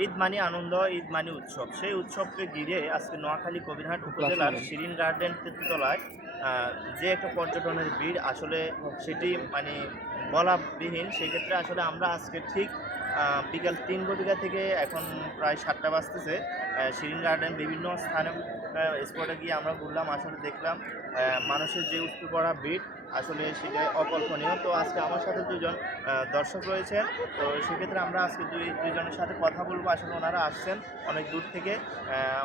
ঈদ মানে আনন্দ, ঈদ মানে উৎসব। সেই উৎসবকে ঘিরে আজকে নোয়াখালী কবিরহাট উপজেলার শিরিন গার্ডেন তেঁতুতলায় যে একটা পর্যটনের ভিড় আসলে সেটি মানে বলাবিহীন। সেক্ষেত্রে আসলে আমরা আজকে ঠিক বিকাল ৩ ঘটিকা থেকে এখন প্রায় ৭টা বাজতেছে। শিরিন গার্ডেন বিভিন্ন স্থানে স্পটে গিয়ে আমরা ঘুরলাম, আসলে দেখলাম মানুষের যে উপচে পড়া ভিড় আসলে সেটা অকল্পনীয়। তো আজকে আমার সাথে দুজন দর্শক রয়েছেন। তো সেক্ষেত্রে আমরা আজকে দুইজনের সাথে কথা বলবো। আসলে ওনারা আসছেন অনেক দূর থেকে,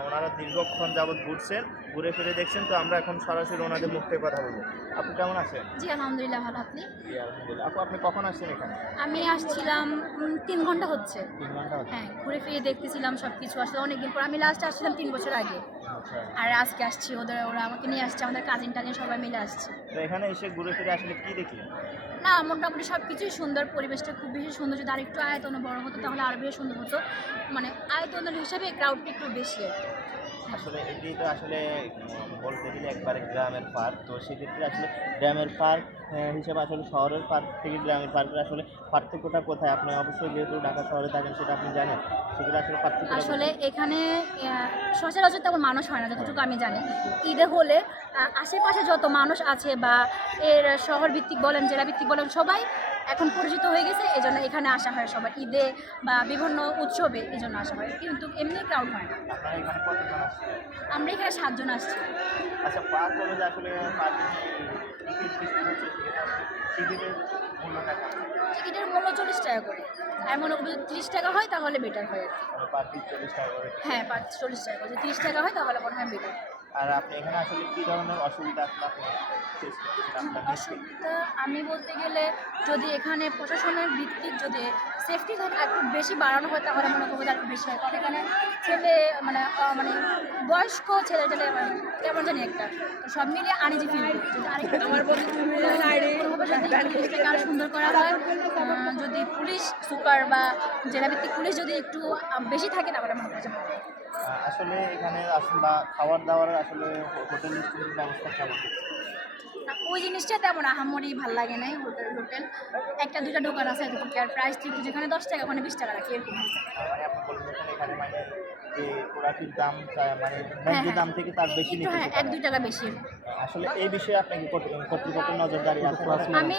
ওনারা দীর্ঘক্ষণ যাবৎ ঘুরছেন, ঘুরে ফিরে দেখছেন। তো আমরা এখন সরাসরি ওনাদের মুখ থেকে কথা বলবো। আপনি কেমন আছেন? জি, আলহামদুলিল্লাহ ভালো। আপনি? জি, আলহামদুলিল্লাহ। আপু, আপনি কখন আসছেন এখানে? আমি আসছিলাম ৩ ঘন্টা হচ্ছে। ৩ ঘন্টা হচ্ছে। হ্যাঁ, ঘুরে ফিরে দেখতেছিলাম সবকিছু। আসলে অনেকদিন পর আমি লাস্ট আসছিলাম ৩ বছর আগে। আচ্ছা। আর আজকে আসছি, ওরা আমাকে নিয়ে আসছে, আমাদের কাজিন-টাজিন সবাই মিলে আসছে। তো এখানে এসে ঘুরে ফিরে আসলে কি দেখলেন? না, মোটামুটি সবকিছুই সুন্দর, পরিবেশটা খুব বেশি সুন্দর। যদি আরেকটু আয়তনও বড় হতো তাহলে আরো বেশি সুন্দর হতো। মানে আয়তনের হিসাবে ক্রাউডটা একটু বেশি আরকি। আসলে এটি তো আসলে বলতে গেলে একবারে গ্রামের পার্ক। তো সেক্ষেত্রে আসলে গ্রামের পার্ক হিসেবে আসলে শহরের পার্ক থেকে গ্রামের পার্কের আসলে পার্থক্যটা কোথায়? আপনি অবশ্যই যেহেতু ঢাকা শহরে থাকেন সেটা আপনি জানেন। সেক্ষেত্রে আসলে পার্থক্যটা আসলে কোথায়? এখানে সচরাচর তেমন মানুষ হয় না যতটুকু আমি জানি। ঈদে হলে আশেপাশে যত মানুষ আছে বা এর শহর ভিত্তিক বলেন, জেলা ভিত্তিক বলেন, সবাই এখন পরিচিত হয়ে গেছে। এজন্য এখানে আসা হয় সবার ঈদে বা বিভিন্ন উৎসবে, এজন্য আসা হয়। কিন্তু এমনি ক্রাউড হয় না। আপনারা এখানে কতজন আসছিলেন? আমরা এখানে ৭ জন আসছি। আচ্ছা, পার্ক হলো যে আসলে পার্কে টিকিট সিস্টেম হচ্ছে, সেক্ষেত্রে আসলে টিকিটের মূল্যটা কেমন? টিকিটের মূল্য ৳৪০ করে। আর মনে করি যদি ৳৩০ হয় তাহলে বেটার হয় আরকি। মানে পার পিস 40 টাকা করে। হ্যাঁ, ৳৪০ করে। যদি ৳৩০ হয় তাহলে মনে হয় বেটার। আর আপনি এখানে আসলে কি ধরনের অসুবিধা আসলে আপনি ফেস করতেছেন আপনার দিক থেকে? অসুবিধা আমি বলতে গেলে যদি এখানে প্রশাসনের ভিত্তিক যদি সেফটি একটু বেশি বাড়ানো হয় তাহলে মনে করবো যে আরেকটু বেশি হয়। কারণ এখানে ছেলে মানে মানে বয়স্ক ছেলে-টেলে মানে কেমন জানি একটা। তো সব মিলিয়ে আনইজি ফিল করি। যদি আরেকটু কোনোভাবে যদি জিনিসটাকে আরো সুন্দর করা হয়, যদি পুলিশ সুপার বা জেলাভিত্তিক পুলিশ যদি একটু বেশি থাকে তাহলে মনে হয় যে ভালো হয়। আসলে এখানে আসলে খাবার-দাবারের আসলে হোটেল রেস্টুরেন্টের ব্যবস্থা কেমন? না, ওই জিনিসটা তেমন আহামরি ভাল লাগে নাই। হোটেল ১টা ২টা দোকান আছে এতটুকু। আর প্রাইস একটু যেখানে ৳১০ ওখানে ৳২০ রাখি এরকম আছে। মানে আপনি বলতেছেন এখানে মানে যে প্রোডাক্টের দাম মানে হ্যাঁ, ন্যায্য হ্যাঁ। দাম থেকে তার বেশি একটু হ্যাঁ, নিতেছে তারা। ১-২ টাকা বেশি এরকম। আসলে এই বিষয়ে আপনার কি কর্তৃপক্ষের নজরদারি আছে? আমি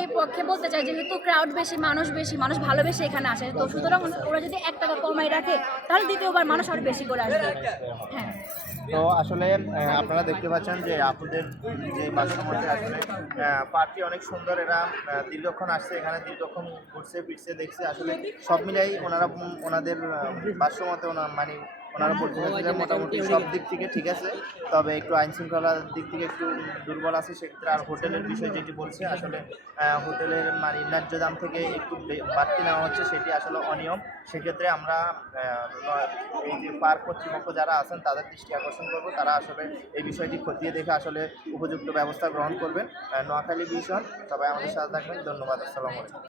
এই পক্ষে বলতে চাই যেহেতু ক্রাউড বেশি, মানুষ ভালোবেসে এখানে আসে। তো সুতরাং ওরা যদি ৳১ কমায় রাখে তাহলে দ্বিতীয়বার মানুষ আরো বেশি করে আসবে। হ্যাঁ। তো আসলে আপনারা দেখতে পাচ্ছেন যে আপনাদের যে বাসামতে আসলে পার্কটি অনেক সুন্দর। এরা দীর্ঘক্ষণ আসছে, এখানে দীর্ঘক্ষণ ঘুরছে ফিরছে দেখছে। আসলে সব মিলাই ওনারা ওনাদের ভাষ্যমতে মানে ওনারা বলতেছেন মোটামুটি সব দিক থেকে ঠিক আছে, তবে একটু আইন শৃঙ্খলার দিক থেকে একটু দুর্বল আছে। সেক্ষেত্রে আর হোটেলের বিষয় যেটি বলছে আসলে হোটেলের মানে ন্যায্য দাম থেকে একটু বাড়তি নেওয়া হচ্ছে, সেটি আসলে অনিয়ম। সেক্ষেত্রে আমরা এই যে পার্ক কর্তৃপক্ষ যারা আছেন তাদের দৃষ্টি আকর্ষণ করব, তারা আসলে এই বিষয়টি খতিয়ে দেখে আসলে উপযুক্ত ব্যবস্থা গ্রহণ করবেন। নোয়াখালী ভিশন, সবাই আমাদের সাথে থাকবেন। ধন্যবাদ। আসসালামু আলাইকুম।